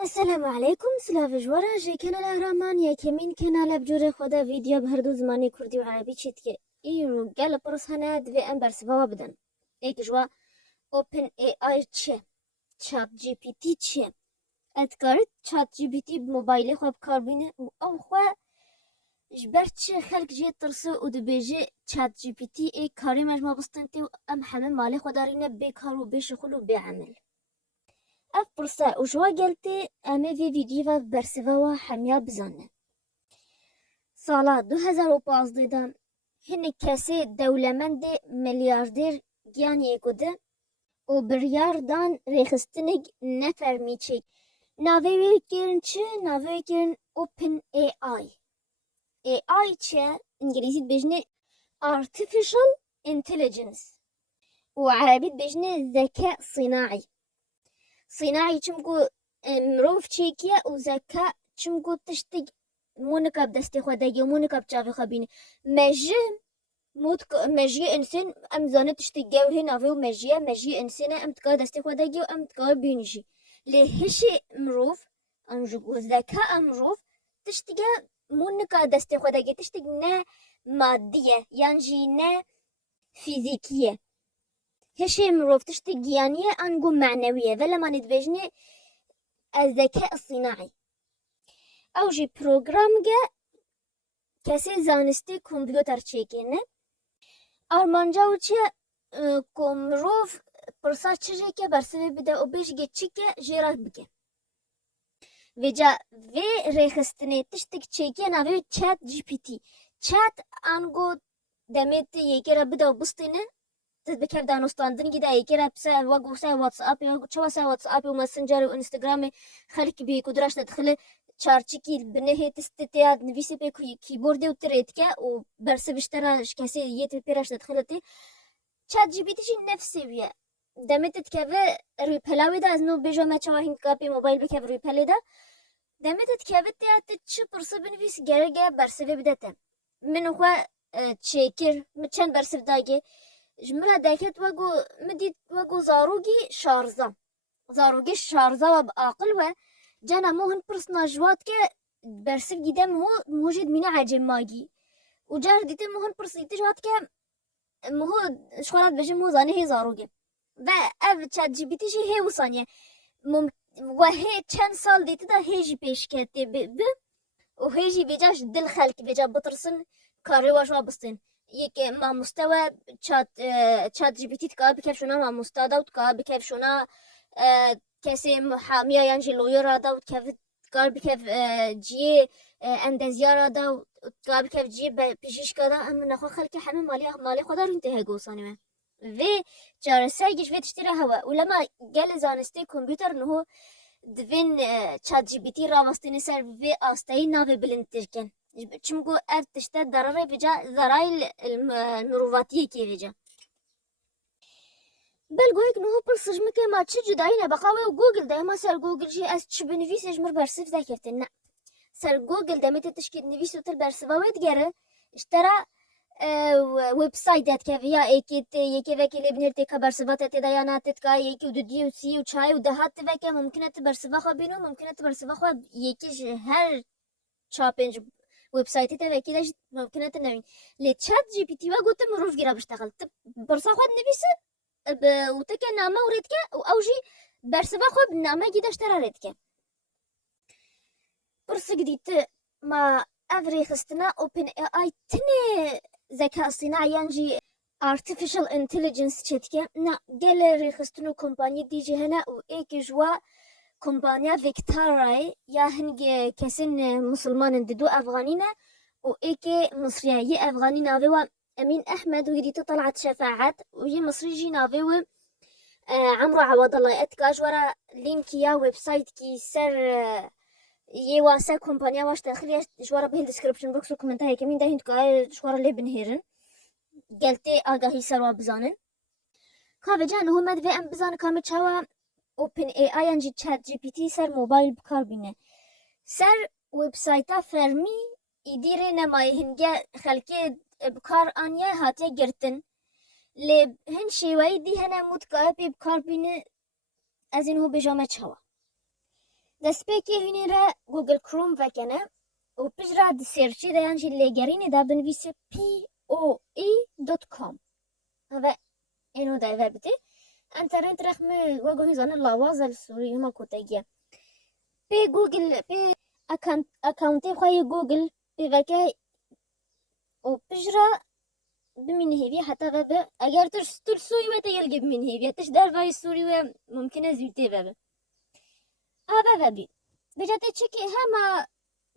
السلام عليكم سلاف جوارا جي كنال رامان يا كمين كنال بجوري خدا فيديو بهردو زماني كردي وعربي تشتكي ايرو قال برس هنا دفي امبر سبا وابدن ايك جوا اوبن اي اي تشات جي بي تي تشي اتكارت تشات جي بي تي بموبايلي خواب كاربينه او خوا جبرتش خلق جي ترسو ودبيجي تشات جي بي تي اي كاري مجمع بستنتي ام حمل مالي خدارينه بيكارو بيشخلو بيعمل اف برسا وشوا قلتي امي في فيديو برسوا حميا بزنه سالا 2015 دا هنی کسی دولمند میلیاردر گیانی کده و بریاردان ریخستنگ نفرمیچی ناوی کرن چه ناوی کرن اوپن ای آی چه انگلیسی بجنه artificial intelligence و عربی بجنه ذكاء صناعي چمكو مروف چيكيا و ذكاء چمكو تشتگ مونكا بدستي خداجي مونكا بچاوي خبيني مجي انسان ام زانه تشتگاو هنا في مجي انسان ام تكا دستي خداجي و ام تكا بينجي لهشي مروف ام جو ذكاء مروف تشتگا مونكا دستي خداجي تشتگ نه مادية يعني نه فيزيكية هشي مروف تشتگ يعني انقو معنوية فلا ما نتبجني الذكاء الصناعي او جي بروغرام کسی زانستی کامپیوتر چیکنه آرمانجا و چه کمروف پرسا چجه که برسه بده و بیش گه چی که جیرا بگه ویجا وی ریخستنه تشتک چیکه ناوی چات جی پی تی چات انگو دمیت یکی را بده و بستینه تد بکر دانستاندن گیده یکی را بسا وگو سا واتس اپ یا چوا سا واتس اپ و مسنجر و انستگرام خلق بی کدراش تدخل چارچکی بنه تستتیاد نویسی به کیبورد و تریتکه و برسه بشتراش کسی یه تپیرش تدخلتی چات جی پی تی نفسی بیه دمتت که روی پلاوی ده از نو بیجا ما چوا هند کاپی موبایل بکه روی پلی ده دمتت که تیات چه پرسه بنویس گرگه برسه بدته منو خوا چیکر چند برسه داگه جمرة داكت وقو مديت وقو زاروگی شارزا و بعقل و جانا موهن برسناجوات که برسف جدا موجود مينا عجم ماجي وجار ديت موهن برسيتجوات که مهو شخورات بجي مو زاني هي زاروگي و اف چات جي بي تي جي هي وصانية و هي چند سال ديت دا هيجي پیش كتي و هيجي بيجاش دل خلق بيجا بطرسن كاري واشوا بستن يك ما مستوى چات جي بي تي تكا بكيف شونا ما مستوى تكا بكيف شونا كسي محامية يعني لويرا دا وكيف تكا بكيف جي اندزيارا دا وتكا بكيف جي بيجيش كدا ام نخو خلق حمي مالي خدا رو انتهي قوصاني ما في جارسايجش في تشتري هوا ولما قال زانستي كمبيوتر انه دوین چات جی بی تی راوستنی سر وی آستایی ناوی بلندترکن چونکو اف تشته ضرره ویجا ضرایل المروفاتیه کی ویجا بل گویک نهو پر سجمه که ما چه جدایی نبقاوه و گوگل دایما سر گوگل جی از چه بنویسش مر برسف ذاکرتن نه سر گوگل دمیت تشکید نویس و تل برسفاوه دگره اشترا ويب سايتات كافيا ايكيت يكي فاكي اللي بنرتي كبرسفات تدايانات تكا يكي ودودي وسي وشاي ودهات تفاكي ممكن تبرسفا خو بينو ممكن تبرسفا خو يكيش هر شابنج ويب سايت تفاكي داش ممكن تنوين لي تشات جي بي تي وقلت مروف جرا بشتغل برسا خو نبيس وتكا نامه وريتك او جي برسفا خو بنامه جي داشترا ريتك برسا قديت ما افري خستنا اوبن اي اي تني ذكاء اصطناعي يعني artificial intelligence چتکه نه گل ریخستنو کمپانی دیجی هنه و ایک جوا کمپانیا ویکتارای یا هنگ کسین مسلمان ددو افغانینه و ایک مصریایی افغانی ناوی و امین احمد و گدیتو طلعت شفاعت و یه مصری جی ناوی و عمرو عوض الله اتکاج ورا لینکی یا ویب سایت کی سر یه واسه کمپانیا واش داخلی جوارا به الديسكريبشن بوكس و كومنتار كمين ده هنتكا جوارا لي بنهيرن قالتي آگاهی سروا بزانن که جان هو مد ام بزان کامل چوا اوپن ای آی انجی چات جی پی تی سر موبایل بکار بینه سر ویب سایتا فرمی ایدیره نمای هنگه خلکی بکار آنیا هاته گرتن لی هن شیوایی دی هنه مود که بکار بینه از این هو بجامه چوا دست بکی هنی را گوگل کروم وکنه و بجرا د سرچی دا یعنی لگرین دا بنویسه poe.com هذا اینو دا وبته انترنت رقم وگو هزان لاواز السوری هما کتگیه به گوگل به اکانتی خواه گوگل به وکه و بجرا بمین هیوی حتی وبه اگر تر سوی و تیلگی بمین هیوی تش در وای سوری و ممکنه زیوته وبه هذا وبی بجاته چکی همه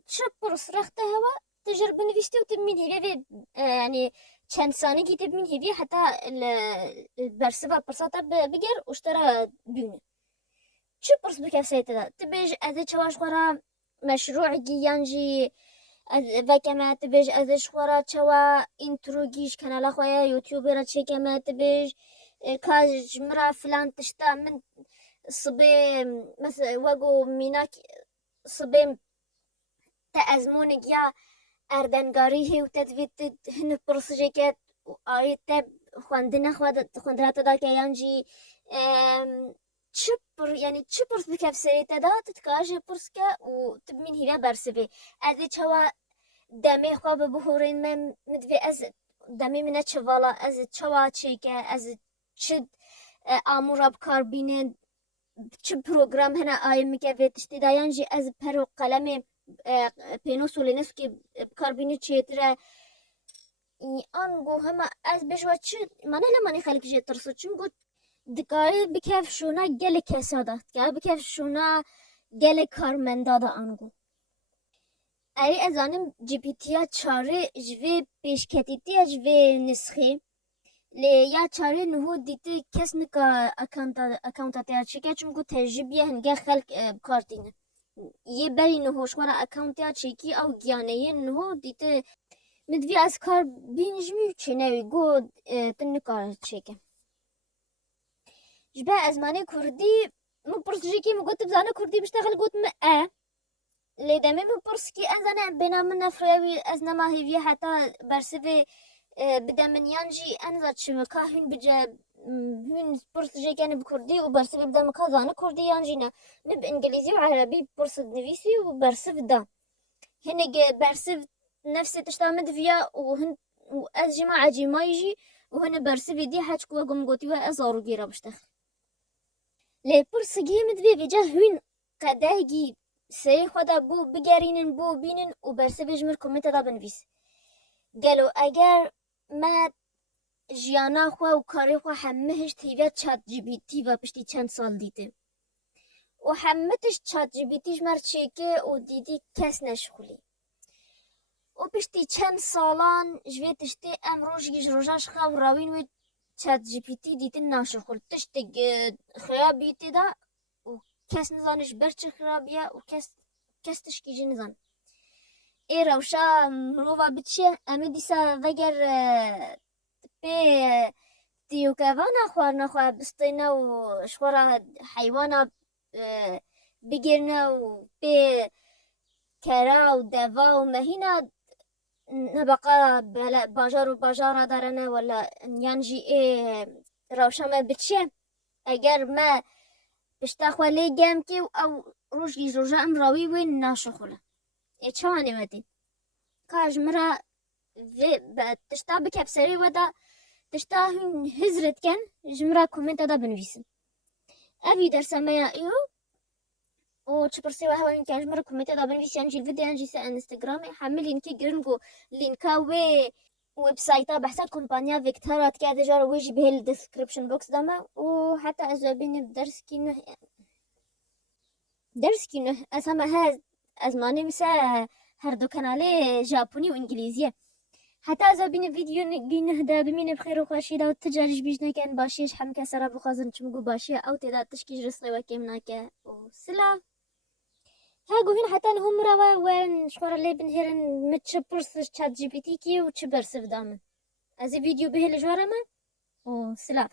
چه پرس رخته هوا تجربه نوشته و تبمین هیوی يعني چند سانه کی تبمین هیوی حتی برسبا پرساتا بگر اشترا بيونه چه پرس بکف سایت دا تبیج از چواش خورا مشروع گیانجی وکما تبیج ازش خورا چوا اینتروگیش کانال خواه یوتیوبر چه کما تبیج کاج مرا فلان تشتا من صبي مثلا وقو ميناك صبي تأزمونك يا أردنگاری هی و تدوید هن پرسجکت و آیت تب خواندنا تدا که یانجی چپر یعنی چپرس بکف سری تدا تتکاج پرس که و تبمین هیوه برسبه از چوا دمی خواب بهورین من مدوی از دمی منه چوالا از چوا چیکه از چه آمورا بکار بینه چه پروگرام هنه آیم که ویتشتی دا یانجی از پر و قلم پینوس و لینوس که کاربینی چیتره آنگو همه از بجوا چه منه لمانی خلق جه ترسو چونگو دکاری بکف شونا گل کساده که بکف شونا گل کارمنده دا آنگو ای از آنم جی پی تی ها چاره جوی پیشکتیتی جوی نسخه لی یا چاره نهو دیتی کس نکا اکاونتا تیار چکه چونگو تجربیه هنگه خلق بکارتینه یه بری نهوش خورا اکاونتیا چیکی او گیانه نهو دیته مدوی از کار بینجمی چه نوی گو تن کار چیکه جبه از معنی کردی مپرس جیکی مگوت بزانه کردی بشتغل گوت لیدمه مپرس کی انزانه بنا من نفریوی از نماهیوی حتی برسوی بده من یانجی انزاد شمکا هین بجا هون پرس جیکانی بکردی و برسوی بده مکا زانه کردی یانجی نه نب انگلیزی و عربی پرس نویسی و برسوی ده هنگ برسوی نفسي تشتامد فيها وهن وأزجمع عجيمايجي وهن برسبي دي حاجك وقم قوتي وأزارو جيرا بشتخل لي برسجي مدبي بجاه هين قداجي سري خدا بو بجارين بو بينن وبرسبي جمر كومنتا دا بنفيس قالوا أجر ما جيانا خوا وكاري خوا حمهش تيفيا تشات جي بي تي و بشتي چند سال ديته وحمتش تشات جي بي تيش مرچيكي وديدي كس نشخولي و پشتی چند سالان جوی تشتی امروز گیج روزاش خواهر راوین و چات جی پی تی دیتن ناشخول تشتی خرابی تدا و کس نزانش برچه خرابیه و کس تشکیجی نزان ای روشا مروفا بچه امی دیسا وگر پی تیوکوانا خوار نخواه بستینا و شخورا حیوانا بگیرنا و پی کرا و دوا و مهینا نبقى باجار دارنا ولا ينجي روشما بتشي اگر ما بشتاخوا لي جامتي او روجي روجا امراوي وين ناشخوله ايشاني مدي كاج مرا تشتا بكبسري ودا تشتا هزرت كان جمرا كومنت دا بنفيسن ابي درسا ما ايو و تشبرسي وهو إنك أجمر كومنت دا بنفيسي أنجي الفيديو أنجي سا انستغرامي حملي إنكي جرنجو لينكا ويب سايتا بحثا كومبانيا فيكتارات كاده جار ويجي به الديسكريبشن بوكس داما وحتى أزوابين بدرس كينو أسما هاز أزماني مسا هردو كانالي جابوني وإنجليزية حتى أزوابين فيديو جينه دا بمين بخير وخاشي دا وتجارج بيجنا كان باشيش حمكا سرا بخازن چمگو باشي أو تدا تشكيج رسلي وكيمناكا وسلام هاگو هین حتی هم روا وين شخورا لي بنهرن متش برسش چات جي بي تي كي و چه برسف دامن از ویدیو به لجوارمه و سلاف